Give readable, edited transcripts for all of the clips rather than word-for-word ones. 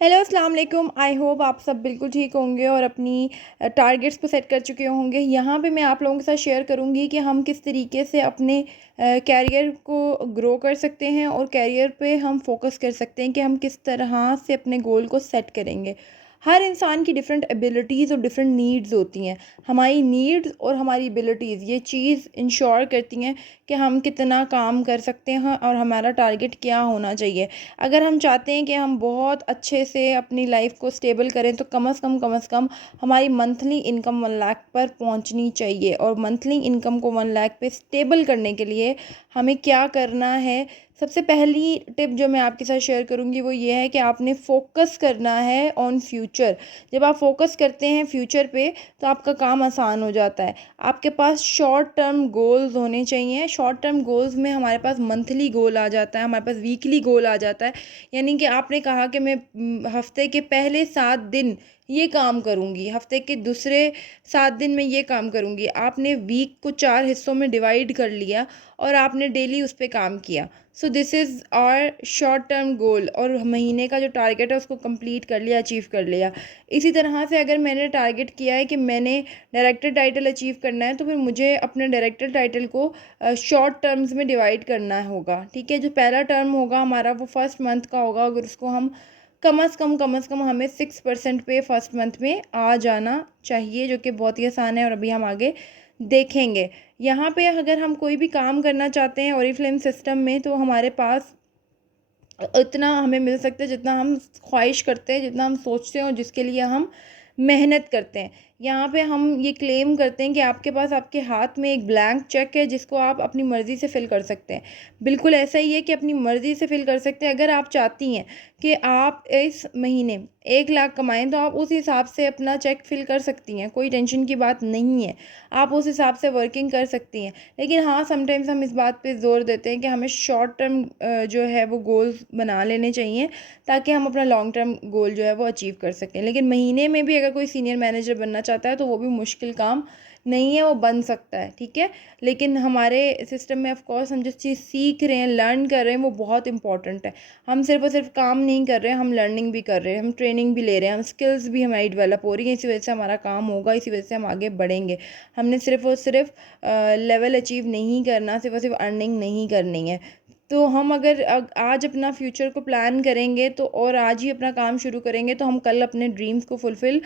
Hello अस्सलाम वालेकुम। I hope आप सब बिल्कुल ठीक होंगे और अपनी टारगेट्स को सेट कर चुके होंगे। यहाँ पे मैं आप लोगों के साथ शेयर करूँगी कि हम किस तरीके से अपने कैरियर को ग्रो कर सकते हैं और कैरियर पे हम फोकस कर सकते हैं कि हम किस तरह से अपने गोल को सेट करेंगे। हर इंसान की डिफरेंट एबिलिटीज़ और डिफरेंट नीड्स होती हैं। हमारी नीड्स और हमारी एबिलिटीज़ ये चीज़ इंश्योर करती हैं कि हम कितना काम कर सकते हैं और हमारा टारगेट क्या होना चाहिए। अगर हम चाहते हैं कि हम बहुत अच्छे से अपनी लाइफ को स्टेबल करें तो कम से कम हमारी मंथली इनकम 1 लाख पर पहुंचनी चाहिए। और मंथली इनकम को 1 लाख पे स्टेबल करने के लिए हमें क्या करना है। सबसे पहली टिप जो मैं आपके साथ शेयर करूंगी वो ये है कि आपने फोकस करना है ऑन फ्यूचर। जब आप फोकस करते हैं फ्यूचर पे तो आपका काम आसान हो जाता है। आपके पास शॉर्ट टर्म गोल्स होने चाहिए। शॉर्ट टर्म गोल्स में हमारे पास मंथली गोल आ जाता है, हमारे पास वीकली गोल आ जाता है। यानी कि आपने कहा कि मैं हफ्ते के पहले 7 दिन ये काम करूँगी, हफ्ते के दूसरे 7 दिन में ये काम करूँगी। आपने वीक को 4 हिस्सों में डिवाइड कर लिया और आपने डेली उस पर काम किया। So this is our short term goal. और महीने का जो टारगेट है उसको कंप्लीट कर लिया, अचीव कर लिया। इसी तरह से अगर मैंने टारगेट किया है कि मैंने डायरेक्टर टाइटल अचीव करना है तो फिर मुझे अपने डायरेक्टर टाइटल को शॉर्ट टर्म्स में डिवाइड करना होगा। ठीक है, जो पहला टर्म होगा हमारा वो फर्स्ट मंथ का होगा। अगर उसको हम कम से कम हमें 6% पे फर्स्ट मंथ में आ जाना चाहिए, जो कि बहुत ही आसान है और अभी हम आगे देखेंगे। यहाँ पे अगर हम कोई भी काम करना चाहते हैं ओरिफ्लेम सिस्टम में तो हमारे पास इतना हमें मिल सकता है जितना हम ख्वाहिश करते हैं, जितना हम सोचते हैं और जिसके लिए हम मेहनत करते हैं। यहाँ पे हम ये क्लेम करते हैं कि आपके पास आपके हाथ में एक ब्लैंक चेक है जिसको आप अपनी मर्ज़ी से फिल कर सकते हैं। बिल्कुल ऐसा ही है कि अपनी मर्ज़ी से फिल कर सकते हैं। अगर आप चाहती हैं कि आप इस महीने 1 लाख कमाएं तो आप उस हिसाब से अपना चेक फिल कर सकती हैं, कोई टेंशन की बात नहीं है। आप उस हिसाब से वर्किंग कर सकती हैं। लेकिन हाँ, समटाइम्स हम इस बात पे ज़ोर देते हैं कि हमें शॉर्ट टर्म जो है वो गोल्स बना लेने चाहिए ताकि हम अपना लॉन्ग टर्म गोल जो है वो अचीव कर सकें। लेकिन महीने में भी अगर कोई सीनियर मैनेजर बनना चाहता है तो वो भी मुश्किल काम नहीं है, वो बन सकता है। ठीक है, लेकिन हमारे सिस्टम में ऑफ कोर्स हम जिस चीज़ सीख रहे हैं, लर्न कर रहे हैं, वो बहुत इंपॉर्टेंट है। हम सिर्फ और सिर्फ काम नहीं कर रहे हैं, हम लर्निंग भी कर रहे हैं, हम ट्रेनिंग भी ले रहे हैं, हम स्किल्स भी हमारी डेवलप हो रही है। इसी वजह से हमारा काम होगा, इसी वजह से हम आगे बढ़ेंगे। हमने सिर्फ और सिर्फ लेवल अचीव नहीं करना, सिर्फ और सिर्फ अर्निंग नहीं करनी है। तो हम अगर आज अपना फ्यूचर को प्लान करेंगे तो और आज ही अपना काम शुरू करेंगे तो हम कल अपने ड्रीम्स को फुलफ़िल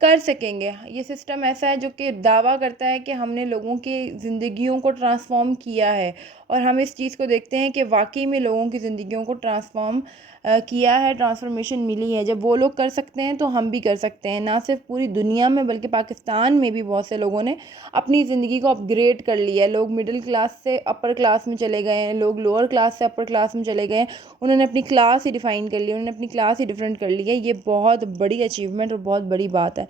कर सकेंगे। ये सिस्टम ऐसा है जो कि दावा करता है कि हमने लोगों की ज़िंदगियों को ट्रांसफ़ॉर्म किया है। और हम इस चीज़ को देखते हैं कि वाकई में लोगों की ज़िंदगियों को ट्रांसफ़ॉर्म किया है, ट्रांसफॉर्मेशन मिली है। जब वो लोग कर सकते हैं तो हम भी कर सकते हैं। ना सिर्फ पूरी दुनिया में बल्कि पाकिस्तान में भी बहुत से लोगों ने अपनी ज़िंदगी को अपग्रेड कर लिया है। लोग मिडिल क्लास से अपर क्लास में चले गए हैं, लोग लोअर क्लास से अपर क्लास में चले गए हैं। उन्होंने अपनी क्लास ही डिफ़ाइन कर ली, उन्होंने अपनी क्लास ही डिफरेंट कर ली है। ये बहुत बड़ी अचीवमेंट और बहुत बड़ी बात है।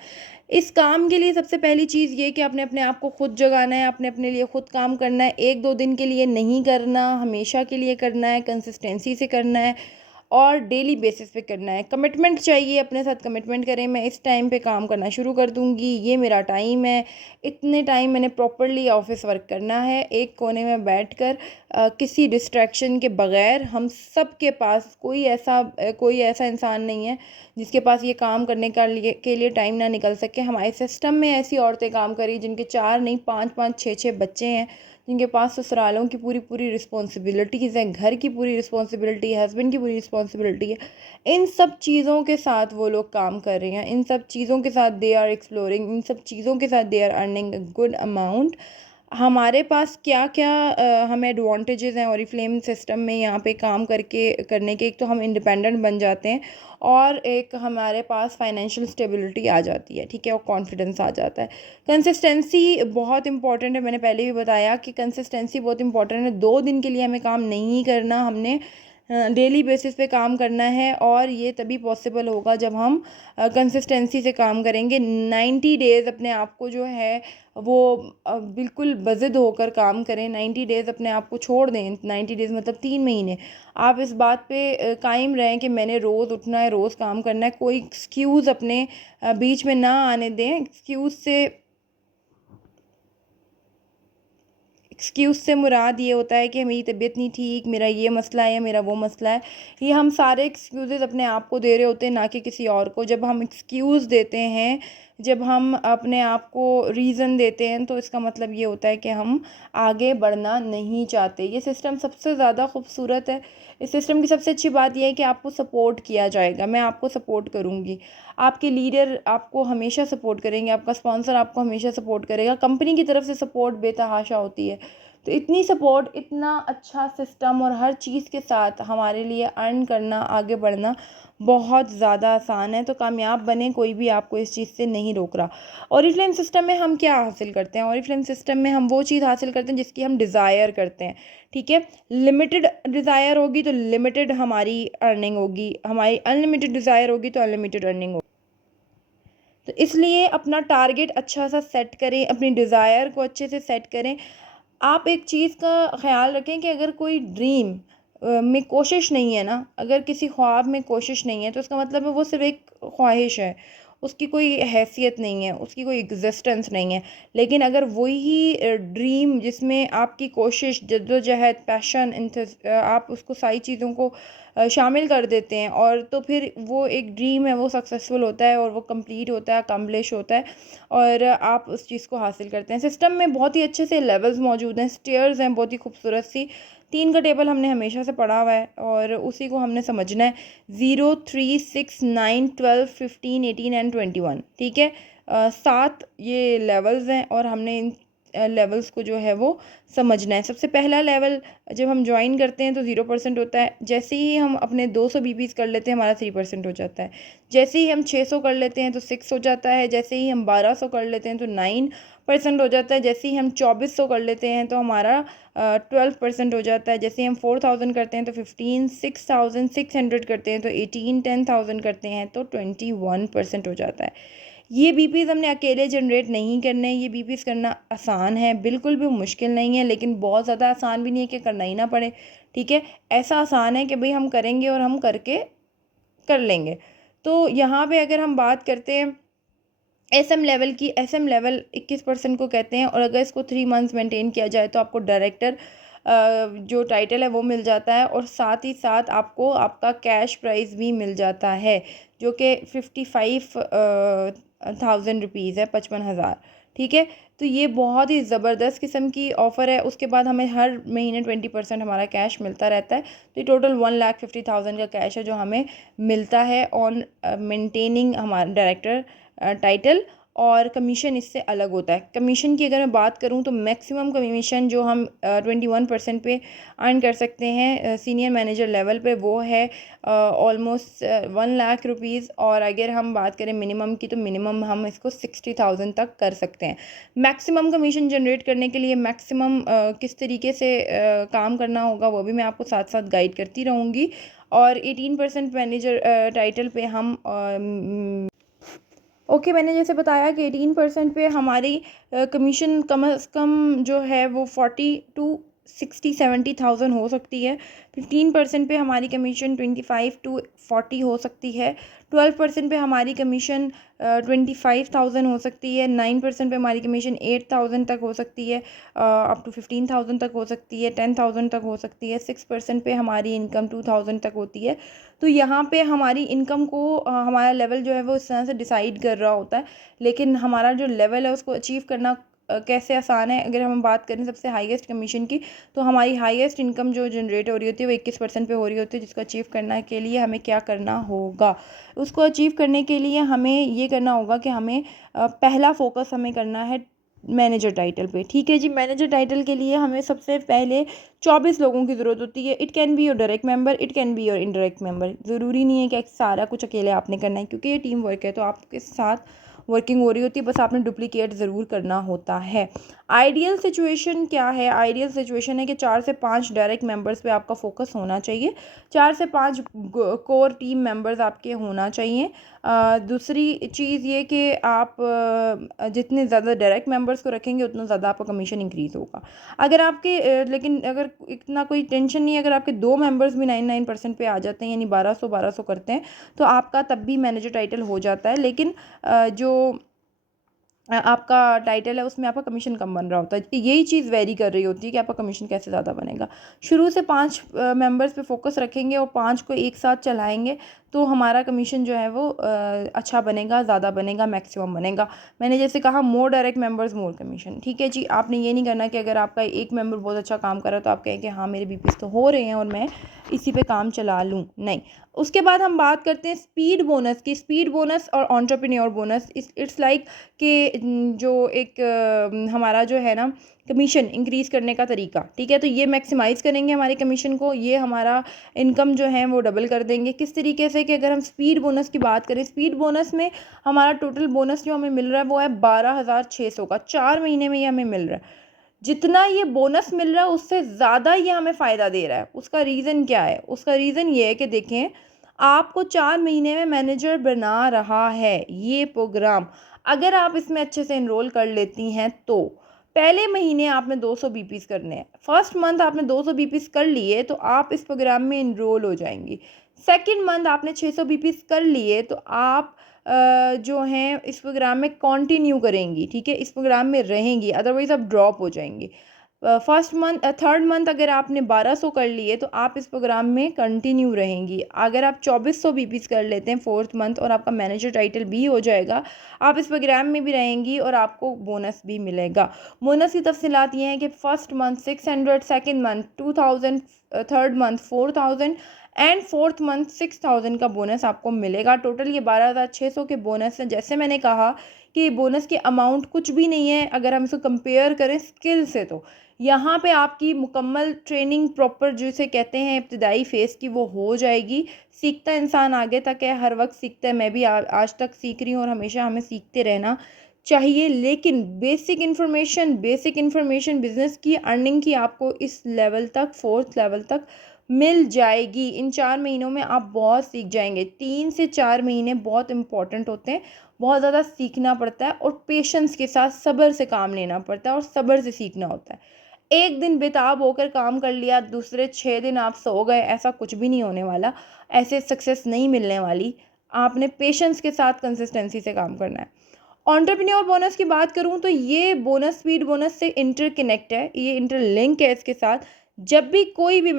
इस काम के लिए सबसे पहली चीज़ ये कि आपने अपने आप को खुद जगाना है, आपने अपने लिए खुद काम करना है। 1-2 दिन के लिए नहीं करना, हमेशा के लिए करना है, कंसिस्टेंसी से करना है और डेली बेसिस पे करना है। कमिटमेंट चाहिए, अपने साथ कमिटमेंट करें। मैं इस टाइम पे काम करना शुरू कर दूँगी, ये मेरा टाइम है, इतने टाइम मैंने प्रॉपरली ऑफिस वर्क करना है। एक कोने में बैठकर किसी डिस्ट्रैक्शन के बगैर। हम सब के पास कोई ऐसा इंसान नहीं है जिसके पास ये काम करने के लिए टाइम ना निकल सके। हमारे सिस्टम में ऐसी औरतें काम करी जिनके 4 नहीं 5-5 6-6 बच्चे हैं, जिनके पास ससुरालों की पूरी पूरी रिस्पॉन्सिबिलिटीज़ हैं, घर की पूरी रिस्पॉन्सिबिलिटी है, हस्बैंड की पूरी रिस्पॉन्सिबिलिटी है। इन सब चीज़ों के साथ वो लोग काम कर रहे हैं, इन सब चीज़ों के साथ दे आर एक्सप्लोरिंग, इन सब चीज़ों के साथ they are earning a good amount. हमारे पास क्या क्या हमें एडवांटेजेस हैं ओरिफ्लेम सिस्टम में यहाँ पे काम करने के। एक तो हम इंडिपेंडेंट बन जाते हैं और एक हमारे पास फाइनेंशियल स्टेबिलिटी आ जाती है। ठीक है, और कॉन्फिडेंस आ जाता है। कंसिस्टेंसी बहुत इंपॉर्टेंट है। मैंने पहले भी बताया कि कंसिस्टेंसी बहुत इंपॉर्टेंट है। 2 दिन के लिए हमें काम नहीं करना, हमने डेली बेसिस पे काम करना है। और ये तभी पॉसिबल होगा जब हम कंसिस्टेंसी से काम करेंगे। 90 डेज़ अपने आप को जो है वो बिल्कुल बज़िद होकर काम करें। 90 डेज़ अपने आप को छोड़ दें। 90 डेज़ मतलब 3 महीने आप इस बात पे कायम रहें कि मैंने रोज़ उठना है, रोज़ काम करना है। कोई एक्सक्यूज़ अपने बीच में ना आने दें। एक्सक्यूज़ से मुराद ये होता है कि मेरी तबीयत नहीं ठीक, मेरा ये मसला है या मेरा वो मसला है। ये हम सारे एक्सक्यूज़ेज़ अपने आप को दे रहे होते हैं, ना कि किसी और को। जब हम एक्सक्यूज़ देते हैं, जब हम अपने आप को रीज़न देते हैं, तो इसका मतलब ये होता है कि हम आगे बढ़ना नहीं चाहते। ये सिस्टम सबसे ज़्यादा खूबसूरत है। इस सिस्टम की सबसे अच्छी बात यह है कि आपको सपोर्ट किया जाएगा, मैं आपको सपोर्ट करूँगी। आपके लीडर आपको हमेशा सपोर्ट करेंगे, आपका स्पॉन्सर आपको हमेशा सपोर्ट करेगा। कंपनी की तरफ से सपोर्ट बेतहाशा होती है। तो इतनी सपोर्ट, इतना अच्छा सिस्टम और हर चीज़ के साथ हमारे लिए अर्न करना, आगे बढ़ना बहुत ज़्यादा आसान है। तो कामयाब बने, कोई भी आपको इस चीज़ से नहीं रोक रहा। ओरिफ्लेम सिस्टम में हम क्या हासिल करते हैं? ओरिफ्लेम सिस्टम में हम वो चीज़ हासिल करते हैं जिसकी हम डिज़ायर करते हैं, ठीक है। लिमिटेड डिज़ायर होगी तो लिमिटेड हमारी अर्निंग होगी, हमारी अनलिमिटेड डिज़ायर होगी तो अनलिमिटेड अर्निंग होगी। तो इसलिए अपना टारगेट अच्छा सा सेट करें, अपनी डिज़ायर को अच्छे से सेट करें। आप एक चीज़ का ख़्याल रखें कि अगर कोई ड्रीम में कोशिश नहीं है ना, अगर किसी ख्वाब में कोशिश नहीं है, तो उसका मतलब है वो सिर्फ़ एक ख्वाहिश है, उसकी कोई हैसियत नहीं है, उसकी कोई एग्जिस्टेंस नहीं है। लेकिन अगर वही ड्रीम जिसमें आपकी कोशिश, जद्दोजहद, पैशन, आप उसको सारी चीज़ों को शामिल कर देते हैं, और तो फिर वो एक ड्रीम है, वो सक्सेसफुल होता है और वो कंप्लीट होता है, अकम्प्लिश होता है, और आप उस चीज़ को हासिल करते हैं। सिस्टम में बहुत ही अच्छे से लेवल्स मौजूद हैं, स्टेयर्स हैं बहुत ही खूबसूरत सी। 3 का टेबल हमने हमेशा से पढ़ा हुआ है और उसी को हमने समझना है। 0, 3, 6, 9, 12, 15, 18 एंड 21, ठीक है। 7 ये लेवल्स हैं और हमने इन लेवल्स को जो है वो समझना है। सबसे पहला लेवल, जब हम ज्वाइन करते हैं तो 0% होता है। जैसे ही हम अपने 200 बीपीज़ कर लेते हैं, हमारा 3% हो जाता है। जैसे ही हम 600 कर लेते हैं तो 6 हो जाता है। जैसे ही हम 1200 कर लेते हैं तो 9% हो जाता है। जैसे ही हम 2400 कर लेते हैं तो हमारा 12% हो जाता है। जैसे ही हम 4000 करते हैं तो 15, 6600 करते हैं तो 18, 10,000 करते हैं तो 21% हो जाता है। ये बीपीज़ हमने अकेले जनरेट नहीं करने, ये बीपीज़ करना आसान है, बिल्कुल भी मुश्किल नहीं है, लेकिन बहुत ज़्यादा आसान भी नहीं है कि करना ही ना पड़े, ठीक है। ऐसा आसान है कि भाई हम करेंगे और हम करके कर लेंगे। तो यहाँ पे अगर हम बात करते हैं एसएम लेवल की, एसएम लेवल 21% को कहते हैं, और अगर इसको 3 मंथ्स मेंटेन किया जाए तो आपको डायरेक्टर जो टाइटल है वो मिल जाता है, और साथ ही साथ आपको आपका कैश प्राइज़ भी मिल जाता है, जो कि 55,000 रुपीज़ है, 55,000, ठीक है। तो ये बहुत ही ज़बरदस्त किस्म की ऑफ़र है। उसके बाद हमें हर महीने 20% हमारा कैश मिलता रहता है। तो ये टोटल 1,50,000 का कैश है जो हमें मिलता है ऑन मेंटेनिंग हमारा डायरेक्टर टाइटल। और कमीशन इससे अलग होता है। कमीशन की अगर मैं बात करूं तो मैक्सिमम कमीशन जो हम 21% पे अर्न कर सकते हैं सीनियर मैनेजर लेवल पे, वो है ऑलमोस्ट 1,00,000 रुपीज़। और अगर हम बात करें मिनिमम की, तो मिनिमम हम इसको 60,000 तक कर सकते हैं। मैक्सिमम कमीशन जनरेट करने के लिए मैक्सिमम किस तरीके से काम करना होगा वो भी मैं आपको साथ साथ गाइड करती रहूँगी। और 18% मैनेजर टाइटल पे हम ओके, मैंने जैसे बताया कि 18% पे हमारी कमीशन कम अज़ कम जो है वो 40 to 60-70,000 हो सकती है। 15% पे हमारी कमीशन 25 to 40 हो सकती है। 12% पे हमारी कमीशन 25,000 हो सकती है। 9% पे हमारी कमीशन 8,000 तक हो सकती है, अप टू 15,000 तक हो सकती है, 10,000 तक हो सकती है। 6% पे हमारी इनकम 2,000 तक होती है। तो यहाँ पे हमारी इनकम को हमारा लेवल जो है वो इस तरह से डिसाइड कर रहा होता है, लेकिन हमारा जो लेवल है उसको अचीव करना कैसे आसान है। अगर हम बात करें सबसे हाईएस्ट कमीशन की, तो हमारी हाईएस्ट इनकम जो जनरेट हो रही होती है वो 21% पे हो रही होती है, जिसको अचीव करने के लिए हमें क्या करना होगा? उसको अचीव करने के लिए हमें ये करना होगा कि हमें पहला फोकस हमें करना है मैनेजर टाइटल पे, ठीक है जी। मैनेजर टाइटल के लिए हमें सबसे पहले 24 लोगों की ज़रूरत होती है। It can be your direct member, it can be your indirect member. ज़रूरी नहीं है कि सारा कुछ अकेले आपने करना है, क्योंकि ये टीम वर्क है, तो आपके साथ वर्किंग हो रही होती है, बस आपने डुप्लीकेट ज़रूर करना होता है। आइडियल सिचुएशन क्या है? आइडियल सिचुएशन है कि 4 से 5 डायरेक्ट मेंबर्स पे आपका फोकस होना चाहिए। 4 से 5 कोर टीम मेंबर्स आपके होना चाहिए। दूसरी चीज़ ये कि आप जितने ज़्यादा डायरेक्ट मेंबर्स को रखेंगे उतना ज़्यादा आपका कमीशन इंक्रीज़ होगा। अगर आपके लेकिन अगर इतना कोई टेंशन नहीं है, अगर आपके 2 मेंबर्स भी 99% पे आ जाते हैं, यानी 1200 करते हैं, तो आपका तब भी मैनेजर टाइटल हो जाता है। लेकिन जो आपका टाइटल है उसमें आपका कमीशन कम बन रहा होता है। यही चीज़ वेरी कर रही होती है कि आपका कमीशन कैसे ज़्यादा बनेगा। शुरू से 5 मेंबर्स पे फोकस रखेंगे और 5 को एक साथ चलाएंगे तो हमारा कमीशन जो है वो अच्छा बनेगा, ज़्यादा बनेगा, मैक्सिमम बनेगा। मैंने जैसे कहा मोर डायरेक्ट मेंबर्स मोर कमीशन, ठीक है जी। आपने ये नहीं करना कि अगर आपका एक मेंबर बहुत अच्छा काम कर रहा है तो आप कहें कि हाँ मेरे बीपीएस तो हो रहे हैं और मैं इसी पे काम चला लूँ, नहीं। उसके बाद हम बात करते हैं स्पीड बोनस की। स्पीड बोनस और एंटरप्रेन्योर बोनस, इट्स लाइक कि जो एक हमारा जो है ना कमीशन इंक्रीज़ करने का तरीका, ठीक है। तो ये मैक्सिमाइज़ करेंगे हमारे कमीशन को, ये हमारा इनकम जो है वो डबल कर देंगे। किस तरीके से कि अगर हम स्पीड बोनस की बात करें, स्पीड बोनस में हमारा टोटल बोनस जो हमें मिल रहा है वो है 12,600 का, 4 महीने में ये हमें मिल रहा है। जितना ये बोनस मिल रहा है उससे ज़्यादा ये हमें फ़ायदा दे रहा है। उसका रीज़न क्या है? उसका रीज़न ये है कि देखें, आपको 4 महीने में मैनेजर बना रहा है ये प्रोग्राम। अगर आप इसमें अच्छे से एनरोल कर लेती हैं तो पहले महीने आपने 200 बीपीस करने हैं। फर्स्ट मंथ आपने 200 बीपीस कर लिए तो आप इस प्रोग्राम में एनरोल हो जाएंगी। सेकंड मंथ आपने 600 बीपीस कर लिए तो आप जो हैं इस प्रोग्राम में कंटिन्यू करेंगी, ठीक है, इस प्रोग्राम में रहेंगी, अदरवाइज़ आप ड्रॉप हो जाएंगी। फर्स्ट मंथ थर्ड मंथ अगर आपने 1200 कर लिए तो आप इस प्रोग्राम में कंटिन्यू रहेंगी। अगर आप 2400 बीपीस कर लेते हैं फोर्थ मंथ और आपका मैनेजर टाइटल भी हो जाएगा, आप इस प्रोग्राम में भी रहेंगी और आपको बोनस भी मिलेगा। बोनस की तफसीलात ये हैं कि first month 600, second month 2000, third month 4000 and fourth month 6000 का बोनस आपको मिलेगा। टोटल ये 12,600 के बोनस हैं। जैसे मैंने कहा कि बोनस की अमाउंट कुछ भी नहीं है अगर हम इसको कंपेयर करें स्किल से, तो यहाँ पे आपकी मुकम्मल ट्रेनिंग प्रॉपर जिसे कहते हैं इब्तदाई फ़ेज़ की वो हो जाएगी। सीखता इंसान आगे तक है, हर वक्त सीखता है। मैं भी आज तक सीख रही हूँ और हमेशा हमें सीखते रहना चाहिए। लेकिन बेसिक इन्फॉर्मेशन बिज़नेस की अर्निंग की आपको इस लेवल तक, फोर्थ लेवल तक मिल जाएगी। इन 4 महीनों में आप बहुत सीख जाएंगे। 3 से 4 महीने बहुत इंपॉर्टेंट होते हैं। बहुत ज़्यादा सीखना पड़ता है और पेशेंस के साथ सब्र से काम लेना पड़ता है और सब्र से सीखना होता है। एक दिन बेताब होकर काम कर लिया, दूसरे 6 दिन आप सो गए, ऐसा कुछ भी नहीं होने वाला। ऐसे सक्सेस नहीं मिलने वाली। आपने पेशेंस के साथ कंसिस्टेंसी से काम करना है। एंटरप्रेन्योर बोनस की बात करूँ तो ये बोनस स्पीड बोनस से इंटरकनेक्ट है, ये इंटरलिंक है इसके साथ। जब भी कोई भी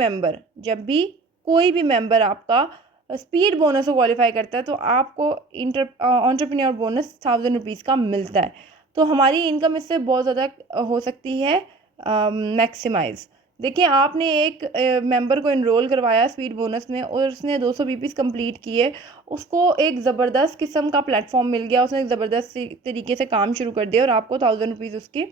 मेंबर आपका स्पीड बोनस को क्वालिफाई करता है तो आपको एंटरप्रेन्योर बोनस 1000 रुपीज़ का मिलता है। तो हमारी इनकम इससे बहुत ज़्यादा हो सकती है मैक्सिमाइज़। देखिए, आपने एक मेंबर को एनरोल करवाया स्पीड बोनस में और उसने 200 बीपीस कंप्लीट किए। उसको एक ज़बरदस्त किस्म का प्लेटफॉर्म मिल गया, उसने एक ज़बरदस्त तरीके से काम शुरू कर दिया और आपको 1000 रुपीज़ उसके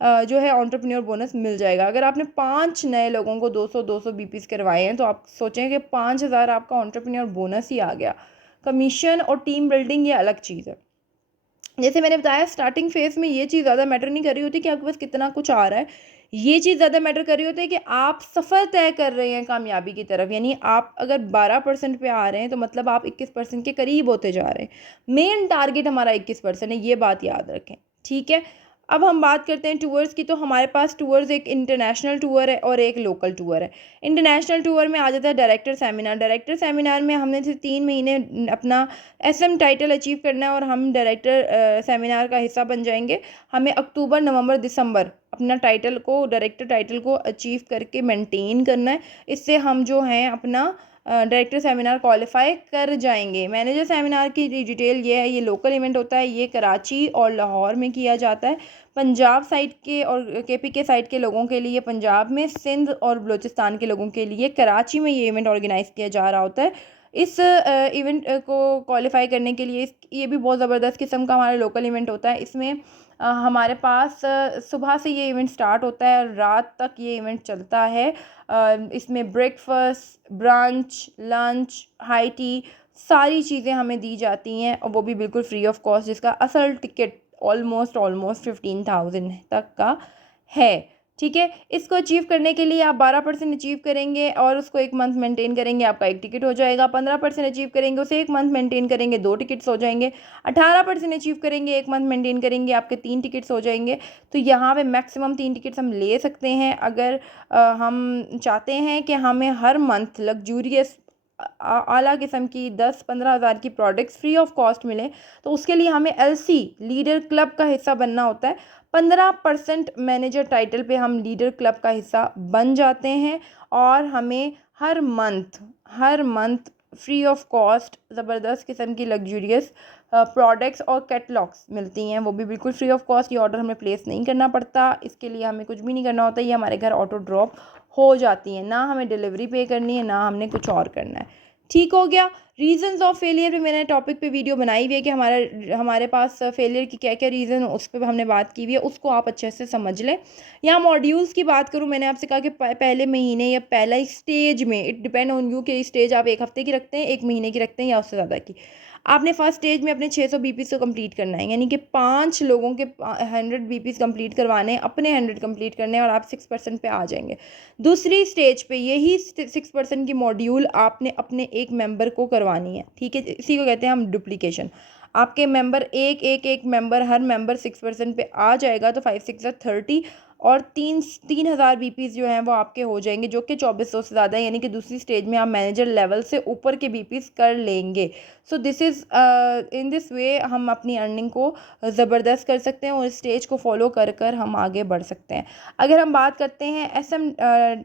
जो है एंटरप्रेन्योर बोनस मिल जाएगा। अगर आपने 5 नए लोगों को 200 बीपीस करवाए हैं तो आप सोचें कि 5000 आपका एंटरप्रेन्योर बोनस ही आ गया। कमीशन और टीम बिल्डिंग ये अलग चीज़ है। जैसे मैंने बताया, स्टार्टिंग फेज़ में ये चीज़ ज़्यादा मैटर नहीं कर रही होती कि आपके पास कितना कुछ आ रहा है। ये चीज़ ज़्यादा मैटर कर रही होती है कि आप सफ़र तय कर रहे हैं कामयाबी की तरफ। यानी आप अगर 12% पे आ रहे हैं तो मतलब आप 21% के करीब होते जा रहे हैं। मेन टारगेट हमारा 21% है, ये बात याद रखें, ठीक है। अब हम बात करते हैं टूर्स की। तो हमारे पास टूर्स एक इंटरनेशनल टूर है और एक लोकल टूर है। इंटरनेशनल टूर में आ जाता है डायरेक्टर सेमिनार। डायरेक्टर सेमिनार में हमने सिर्फ 3 महीने अपना एसएम टाइटल अचीव करना है और हम डायरेक्टर सेमिनार का हिस्सा बन जाएंगे। हमें अक्टूबर, नवंबर, दिसंबर अपना टाइटल को, डायरेक्टर टाइटल को अचीव करके मेंटेन करना है। इससे हम जो हैं अपना डायरेक्टर सेमिनार क्वालिफाई कर जाएंगे। मैनेजर सेमिनार की डिटेल ये है, ये लोकल इवेंट होता है, ये कराची और लाहौर में किया जाता है। पंजाब साइड के और केपी के साइड के लोगों के लिए पंजाब में, सिंध और बलूचिस्तान के लोगों के लिए कराची में ये इवेंट ऑर्गेनाइज़ किया जा रहा होता है। इस इवेंट को क्वालिफाई करने के लिए ये भी बहुत ज़बरदस्त किस्म का हमारा लोकल इवेंट होता है। इसमें हमारे पास सुबह से ये इवेंट स्टार्ट होता है और रात तक ये इवेंट चलता है। इसमें breakfast, brunch, lunch, high tea सारी चीज़ें हमें दी जाती हैं और वो भी बिल्कुल फ्री ऑफ कॉस्ट, जिसका असल टिकट ऑलमोस्ट 15,000 तक का है, ठीक है। इसको अचीव करने के लिए आप 12% अचीव करेंगे और उसको 1 मंथ मेंटेन करेंगे, आपका 1 टिकट हो जाएगा। 15% अचीव करेंगे, उसे 1 मंथ मेंटेन करेंगे, 2 टिकट्स हो जाएंगे। 18% अचीव करेंगे, 1 मंथ मेंटेन करेंगे, आपके 3 टिकट्स हो जाएंगे। तो यहाँ पे मैक्सिमम 3 टिकट्स हम ले सकते हैं। अगर हम चाहते हैं कि हमें हर मंथ लग्जूरियस आला किस्म की 10-15 हज़ार की प्रोडक्ट्स फ्री ऑफ कॉस्ट मिले, तो उसके लिए हमें LC लीडर क्लब का हिस्सा बनना होता है। 15% मैनेजर टाइटल पे हम लीडर क्लब का हिस्सा बन जाते हैं और हमें हर मंथ फ्री ऑफ कॉस्ट ज़बरदस्त किस्म की लग्जूरियस प्रोडक्ट्स और कैटलॉग्स मिलती हैं, वो भी बिल्कुल फ्री ऑफ कॉस्ट। ये ऑर्डर हमें प्लेस नहीं करना पड़ता, इसके लिए हमें कुछ भी नहीं करना होता, ये हमारे घर ऑटो ड्रॉप हो जाती हैं, ना हमें डिलीवरी पे करनी है, ना हमने कुछ और करना है। ठीक हो गया। रीजंस ऑफ फेलियर पे मैंने टॉपिक पे वीडियो बनाई हुई है कि हमारे पास फेलियर की क्या क्या रीज़न, उस पर हमने बात की हुई है, उसको आप अच्छे से समझ लें। यहाँ मॉड्यूल्स की बात करूँ, मैंने आपसे कहा कि पहले महीने या पहला स्टेज में, इट डिपेंड ऑन यू कि स्टेज आप 1 हफ्ते की रखते हैं, 1 महीने की रखते हैं या उससे ज़्यादा की। आपने फर्स्ट स्टेज में अपने 600 BPs को कंप्लीट करना है, यानी कि 5 लोगों के 100 BPs कंप्लीट करवाने हैं, अपने 100 कंप्लीट करने हैं और आप 6% पे आ जाएंगे। दूसरी स्टेज पे यही 6% की मॉड्यूल आपने अपने एक मेंबर को करवानी है, ठीक है, इसी को कहते हैं हम डुप्लीकेशन। आपके मेंबर एक मेंबर, हर मेंबर 6% पे आ जाएगा, तो 5 6 30 और 3,000 BPs जो हैं वो आपके हो जाएंगे, जो कि 2400 से ज़्यादा है, यानी कि दूसरी स्टेज में आप मैनेजर लेवल से ऊपर के BPs कर लेंगे। सो this is in this way हम अपनी अर्निंग को ज़बरदस्त कर सकते हैं और स्टेज को फॉलो कर कर हम आगे बढ़ सकते हैं। अगर हम बात करते हैं SM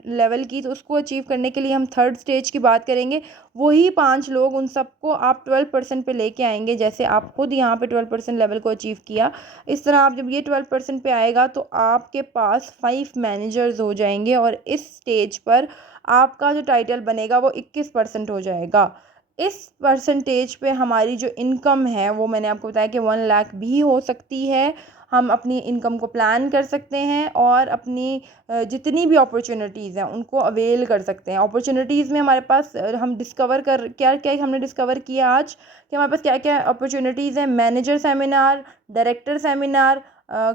लेवल की, तो उसको अचीव करने के लिए हम थर्ड स्टेज की बात करेंगे। वही 5 लोग, उन सबको आप 12% पे लेके आएंगे, जैसे आप खुद यहाँ पे 12% लेवल को अचीव किया, इस तरह आप जब ये 12% पे आएगा तो आपके पास 5 मैनेजर्स हो जाएंगे और इस स्टेज पर आपका जो टाइटल बनेगा वो 21% हो जाएगा। इस परसेंटेज पे हमारी जो इनकम है वो मैंने आपको बताया कि 1 लाख भी हो सकती है। हम अपनी इनकम को प्लान कर सकते हैं और अपनी जितनी भी अपॉर्चुनिटीज़ हैं उनको अवेल कर सकते हैं। अपॉर्चुनिटीज़ में हमारे पास हम डिस्कवर कर क्या क्या हमने डिस्कवर किया आज कि हमारे पास क्या क्या अपॉर्चुनिटीज़ हैं। Manager seminar, director seminar,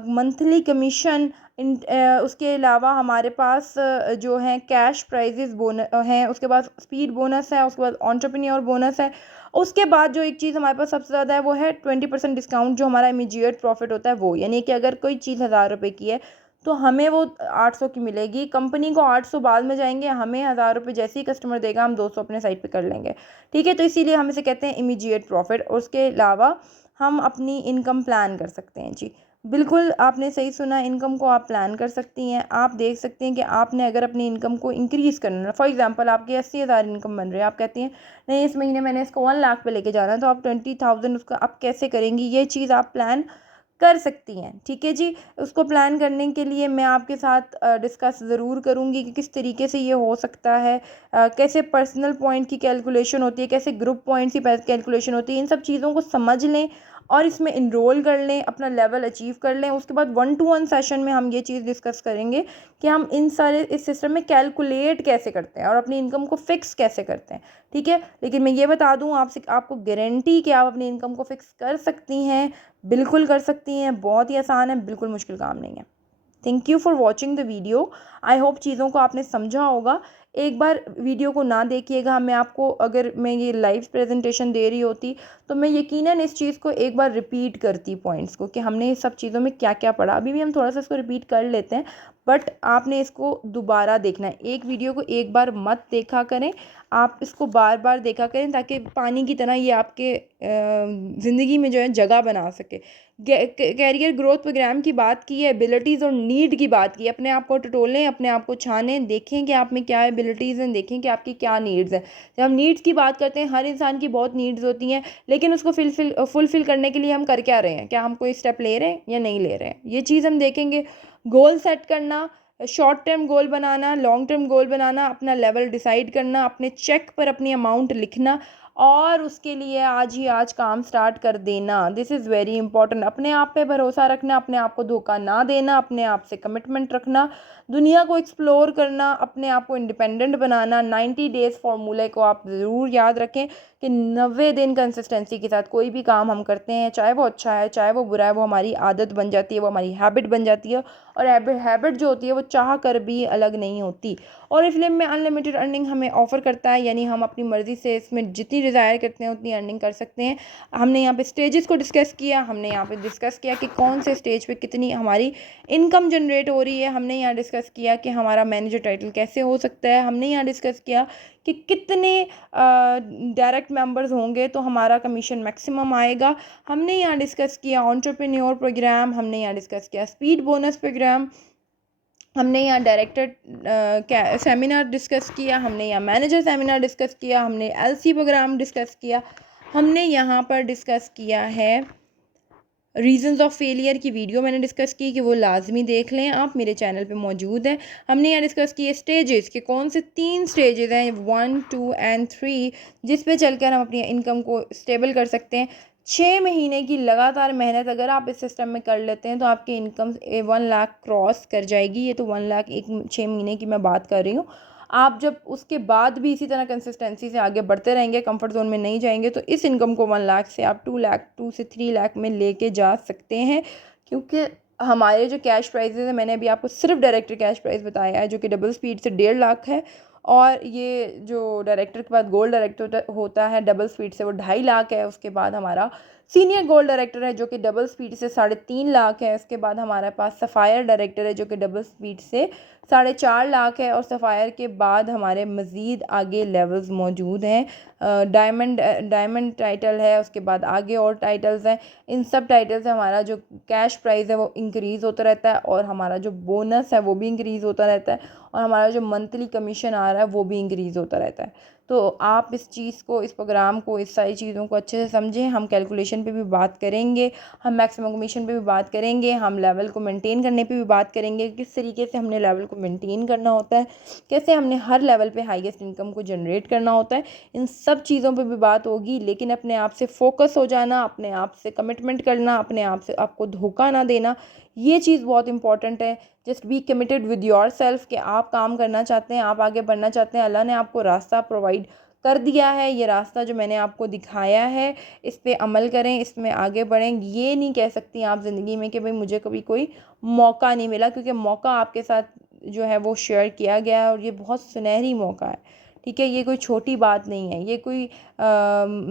monthly commission, उसके अलावा हमारे पास जो हैं कैश प्राइजेस हैं, उसके बाद स्पीड बोनस है, उसके बाद एंटरप्रेन्योर बोनस है। उसके बाद जो एक चीज़ हमारे पास सबसे ज़्यादा है वो है 20% डिस्काउंट, जो हमारा इमीडिएट प्रॉफिट होता है वो, यानी कि अगर कोई चीज़ 1000 रुपये की है तो हमें वो 800 की मिलेगी, कंपनी को 800 बाद में जाएंगे, हमें 1000 रुपये जैसे ही कस्टमर देगा हम 200 अपने साइड पे कर लेंगे, ठीक है। तो इसीलिए हम इसे कहते हैं इमीडिएट प्रॉफिट। और उसके अलावा हम अपनी इनकम प्लान कर सकते हैं। जी बिल्कुल, आपने सही सुना, इनकम को आप प्लान कर सकती हैं। आप देख सकते हैं कि आपने अगर अपनी इनकम को इंक्रीज़ करना है, फॉर एग्जांपल आपकी 80,000 इनकम बन रही है, आप कहती हैं नहीं इस महीने मैंने इसको 1 लाख पे लेके जाना है, तो आप 20,000 उसका आप कैसे करेंगी, ये चीज़ आप प्लान कर सकती हैं, ठीक है जी। उसको प्लान करने के लिए मैं आपके साथ डिस्कस ज़रूर करूँगी कि किस तरीके से ये हो सकता है, कैसे पर्सनल पॉइंट की कैलकुलेशन होती है, कैसे ग्रुप पॉइंट्स की कैलकुलेशन होती है। इन सब चीज़ों को समझ लें और इसमें इनरोल कर लें, अपना लेवल अचीव कर लें। उसके बाद 1-to-1 सेशन में हम ये चीज़ डिस्कस करेंगे कि हम इस सिस्टम में कैलकुलेट कैसे करते हैं और अपनी इनकम को फिक्स कैसे करते हैं, ठीक है। लेकिन मैं ये बता दूं आपको गारंटी कि आप अपनी इनकम को फिक्स कर सकती हैं, बिल्कुल कर सकती हैं, बहुत ही आसान है, बिल्कुल मुश्किल काम नहीं है। Thank you for watching the video. I hope चीज़ों को आपने समझा होगा। एक बार वीडियो को ना देखिएगा, मैं आपको अगर मैं ये लाइव प्रेजेंटेशन दे रही होती तो मैं यकीनन इस चीज़ को एक बार रिपीट करती, पॉइंट्स को, कि हमने इस सब चीज़ों में क्या क्या पढ़ा। अभी भी हम थोड़ा सा इसको रिपीट कर लेते हैं, बट आपने इसको दोबारा देखना है। एक वीडियो को एक बार मत देखा करें, आप इसको बार बार देखा करें, ताकि पानी की तरह ये आपके ज़िंदगी में जो है जगह बना सके। कैरियर ग्रोथ प्रोग्राम की बात की है, एबिलिटीज़ और नीड की बात की है। अपने आप को टटोलें, अपने आप को छानें, देखें कि आप में क्या एबिलिटीज़ हैं, देखें कि आपकी क्या नीड्स हैं। जब हम नीड्स की बात करते हैं, हर इंसान की बहुत नीड्स होती हैं, लेकिन उसको फुलफ़िल करने के लिए हम कर क्या रहे हैं, क्या हम कोई स्टेप ले रहे हैं या नहीं ले रहे हैं, ये चीज़ हम देखेंगे। गोल सेट करना, शॉर्ट टर्म गोल बनाना, लॉन्ग टर्म गोल बनाना, अपना लेवल डिसाइड करना, अपने चेक पर अपनी अमाउंट लिखना और उसके लिए आज काम स्टार्ट कर देना। This is very important. अपने आप पे भरोसा रखना, अपने आप को धोखा ना देना, अपने आप से कमिटमेंट रखना, दुनिया को एक्सप्लोर करना, अपने आप को इंडिपेंडेंट बनाना। 90 डेज़ फार्मूले को आप ज़रूर याद रखें कि 90 दिन कंसिस्टेंसी के साथ कोई भी काम हम करते हैं, चाहे वो अच्छा है चाहे वो बुरा है, वो हमारी आदत बन जाती है, वो हमारी हैबिट बन जाती है। और हैबिट जो होती है वो चाह कर भी अलग नहीं होती। और इफ्लिम में अनलिमिटेड अर्निंग हमें ऑफ़र करता है, यानी हम अपनी मर्ज़ी से इसमें जितनी डिज़ायर करते हैं उतनी अर्निंग कर सकते हैं। हमने यहाँ पे स्टेजेस को डिस्कस किया, हमने यहाँ पे डिस्कस किया कि कौन से स्टेज पे कितनी हमारी इनकम जनरेट हो रही है, हमने यहाँ डिस्कस किया कि हमारा मैनेजर टाइटल कैसे हो सकता है, हमने यहाँ डिस्कस किया कि कितने डायरेक्ट मेंबर्स होंगे तो हमारा कमीशन मैक्सिमम आएगा। हमने यहाँ डिस्कस किया एंटरप्रेन्योर प्रोग्राम, हमने यहाँ डिस्कस किया स्पीड बोनस प्रोग्राम, हमने यहाँ डायरेक्टर सेमिनार डिस्कस किया, हमने यहाँ मैनेजर सेमिनार डिस्कस किया, हमने एलसी प्रोग्राम डिस्कस किया, हमने यहाँ पर डिस्कस किया है रीजंस ऑफ फेलियर की वीडियो मैंने डिस्कस की कि वो लाजमी देख लें, आप मेरे चैनल पे मौजूद है। हमने यहाँ डिस्कस किए स्टेजेस के कौन से 3 स्टेजेस हैं 1, 2 एंड 3, जिस पे चलकर हम अपनी इनकम को स्टेबल कर सकते हैं। 6 महीने की लगातार मेहनत अगर आप इस सिस्टम में कर लेते हैं तो आपकी इनकम 1 लाख क्रॉस कर जाएगी। ये तो 1 लाख 6 महीने की मैं बात कर रही हूँ। आप जब उसके बाद भी इसी तरह कंसिस्टेंसी से आगे बढ़ते रहेंगे, कंफर्ट जोन में नहीं जाएंगे, तो इस इनकम को 1 लाख से आप 2 लाख 2 से 3 लाख में लेके जा सकते हैं। क्योंकि हमारे जो कैश प्राइजेज है, मैंने अभी आपको सिर्फ डायरेक्टर कैश प्राइस बताया है जो कि डबल स्पीड से 1.5 लाख है, और ये जो डायरेक्टर के बाद गोल्ड डायरेक्टर होता है डबल स्पीड से वो 2.5 लाख है। उसके बाद हमारा सीनियर गोल्ड डायरेक्टर है जो कि डबल स्पीड से 3.5 लाख है। उसके बाद हमारे पास सफ़ायर डायरेक्टर है जो कि डबल स्पीड से 4.5 लाख है। और सफ़ायर के बाद हमारे मज़ीद आगे लेवल्स मौजूद हैं। डायमंड टाइटल है, उसके बाद आगे और टाइटल्स हैं। इन सब टाइटल से हमारा जो कैश प्राइस है वो इंक्रीज़ होता रहता है, और हमारा जो बोनस है वो भी इंक्रीज़ होता रहता है, और हमारा जो मंथली कमीशन आ रहा है वो भी इंक्रीज़ होता रहता है। तो आप इस चीज़ को, इस प्रोग्राम को, इस सारी चीज़ों को अच्छे से समझें। हम कैलकुलेशन पे भी बात करेंगे, हम मैक्सिमम कमीशन पे भी बात करेंगे, हम लेवल को मेंटेन करने पे भी बात करेंगे, किस तरीके से हमने लेवल को मेंटेन करना होता है, कैसे हमने हर लेवल पे हाईएस्ट इनकम को जनरेट करना होता है। इन सब चीज़ों पे भी बात होगी। लेकिन अपने आप से फोकस हो जाना, अपने आप से कमिटमेंट करना, अपने आप से आपको धोखा ना देना, ये चीज़ बहुत इंपॉर्टेंट है। Just be committed with your self कि आप काम करना चाहते हैं, आप आगे बढ़ना चाहते हैं। अल्लाह ने आपको रास्ता प्रोवाइड कर दिया है, ये रास्ता जो मैंने आपको दिखाया है इस पे अमल करें, इसमें आगे बढ़ें। ये नहीं कह सकती आप ज़िंदगी में कि भाई मुझे कभी कोई मौका नहीं मिला, क्योंकि मौका आपके साथ जो है वो शेयर किया गया है, और ये बहुत सुनहरी मौका है। ठीक है, ये कोई छोटी बात नहीं है, ये कोई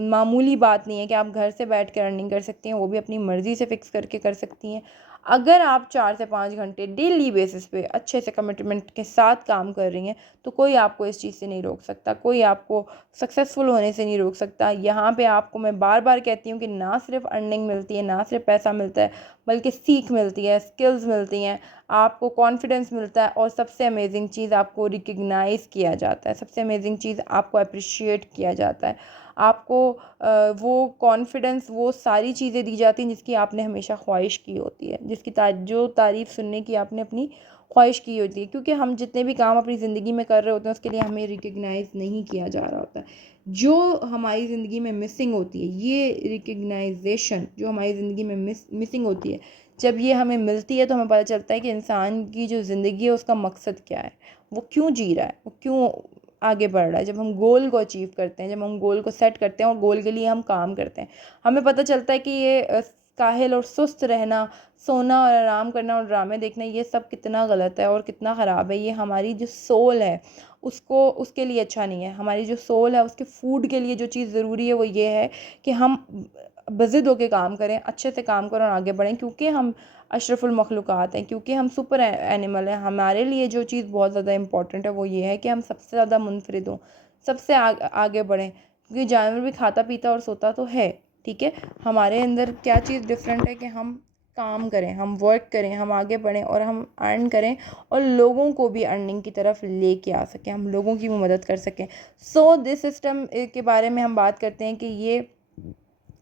मामूली बात नहीं है कि आप घर से बैठ कर अर्निंग कर सकती हैं, वो भी अपनी मर्ज़ी से फ़िक्स करके कर सकती हैं। अगर आप 4 से 5 घंटे डेली बेसिस पे अच्छे से कमिटमेंट के साथ काम कर रही हैं तो कोई आपको इस चीज़ से नहीं रोक सकता, कोई आपको सक्सेसफुल होने से नहीं रोक सकता। यहाँ पे आपको मैं बार बार कहती हूँ कि ना सिर्फ अर्निंग मिलती है, ना सिर्फ पैसा मिलता है, बल्कि सीख मिलती है, स्किल्स मिलती हैं, आपको कॉन्फिडेंस मिलता है, और सबसे अमेजिंग चीज़ आपको रिकग्नाइज़ किया जाता है, सबसे अमेजिंग चीज़ आपको अप्रिशिएट किया जाता है, आपको वो कॉन्फिडेंस, वो सारी चीज़ें दी जाती हैं जिसकी आपने हमेशा ख्वाहिश की होती है, जिसकी जो तारीफ़ सुनने की आपने अपनी ख्वाहिश की होती है। क्योंकि हम जितने भी काम अपनी ज़िंदगी में कर रहे होते हैं उसके लिए हमें रिकग्नाइज़ नहीं किया जा रहा होता है। जो हमारी ज़िंदगी में मिसिंग होती है, ये रिकग्नाइजेशन जो हमारी ज़िंदगी में मिसिंग होती है, जब ये हमें मिलती है तो हमें पता चलता है कि इंसान की जो ज़िंदगी है उसका मकसद क्या है, वो क्यों जी रहा है, वो क्यों आगे बढ़ रहा है। जब हम गोल को अचीव करते हैं, जब हम गोल को सेट करते हैं और गोल के लिए हम काम करते हैं, हमें पता चलता है कि ये काहिल और सुस्त रहना, सोना और आराम करना और ड्रामे देखना, ये सब कितना गलत है और कितना ख़राब है। ये हमारी जो सोल है उसको, उसके लिए अच्छा नहीं है। हमारी जो सोल है उसके फूड के लिए जो चीज़ ज़रूरी है वो ये है कि हम बज़िद होकर काम करें, अच्छे से काम करें और आगे बढ़ें, क्योंकि हम अशरफुल मखलूक़ात हैं, क्योंकि हम सुपर एनिमल हैं। हमारे लिए जो चीज़ बहुत ज़्यादा इंपॉर्टेंट है वो ये है कि हम सबसे ज़्यादा मुनफरिद हों, सबसे आगे बढ़ें, क्योंकि जानवर भी खाता पीता और सोता तो है। ठीक है, हमारे अंदर क्या चीज़ डिफरेंट है कि हम काम करें, हम वर्क करें, हम आगे बढ़ें और हम अर्न करें, और लोगों को भी अर्निंग की तरफ लेके आ सकें, हम लोगों की भी मदद कर सकें। सो दिस सिस्टम के बारे में हम बात करते हैं कि ये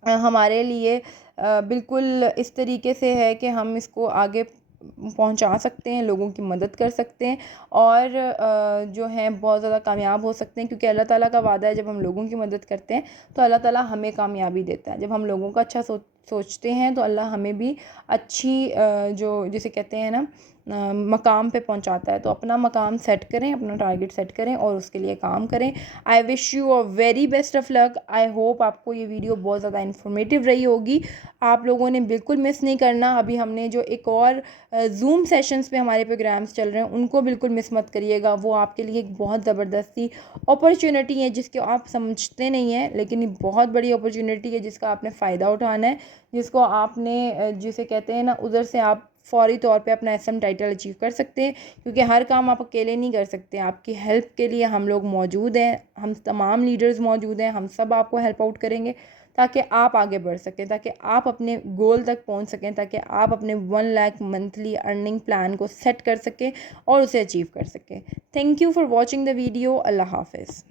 हमारे लिए बिल्कुल इस तरीके से है कि हम इसको आगे पहुंचा सकते हैं, लोगों की मदद कर सकते हैं, और जो है बहुत ज़्यादा कामयाब हो सकते हैं। क्योंकि अल्लाह ताला का वादा है, जब हम लोगों की मदद करते हैं तो अल्लाह ताला हमें कामयाबी देता है। जब हम लोगों का अच्छा सोचते हैं तो अल्लाह हमें भी अच्छी जो जिसे कहते हैं ना मकाम पे पहुंचाता है। तो अपना मकाम सेट करें, अपना टारगेट सेट करें और उसके लिए काम करें। I wish you a very best of luck. I hope आपको ये वीडियो बहुत ज़्यादा इन्फॉर्मेटिव रही होगी। आप लोगों ने बिल्कुल मिस नहीं करना। अभी हमने जो एक और जूम सेशंस पे हमारे प्रोग्राम्स चल रहे हैं उनको बिल्कुल मिस मत करिएगा। वो आपके लिए एक बहुत ज़बरदस्ती अपॉर्चुनिटी है जिसको आप समझते नहीं हैं, लेकिन ये बहुत बड़ी अपॉर्चुनिटी है जिसका आपने फ़ायदा उठाना है, जिसको आपने जिसे कहते हैं ना उधर से आप फ़ौरी तौर पे अपना एसएम टाइटल अचीव कर सकते हैं। क्योंकि हर काम आप अकेले नहीं कर सकते, आपकी हेल्प के लिए हम लोग मौजूद हैं, हम तमाम लीडर्स मौजूद हैं, हम सब आपको हेल्प आउट करेंगे ताकि आप आगे बढ़ सकें, ताकि आप अपने गोल तक पहुंच सकें, ताकि आप अपने 1 लाख मंथली अर्निंग प्लान को सेट कर सकें और उसे अचीव कर सकें। Thank you for watching the video. अल्लाह हाफिज़।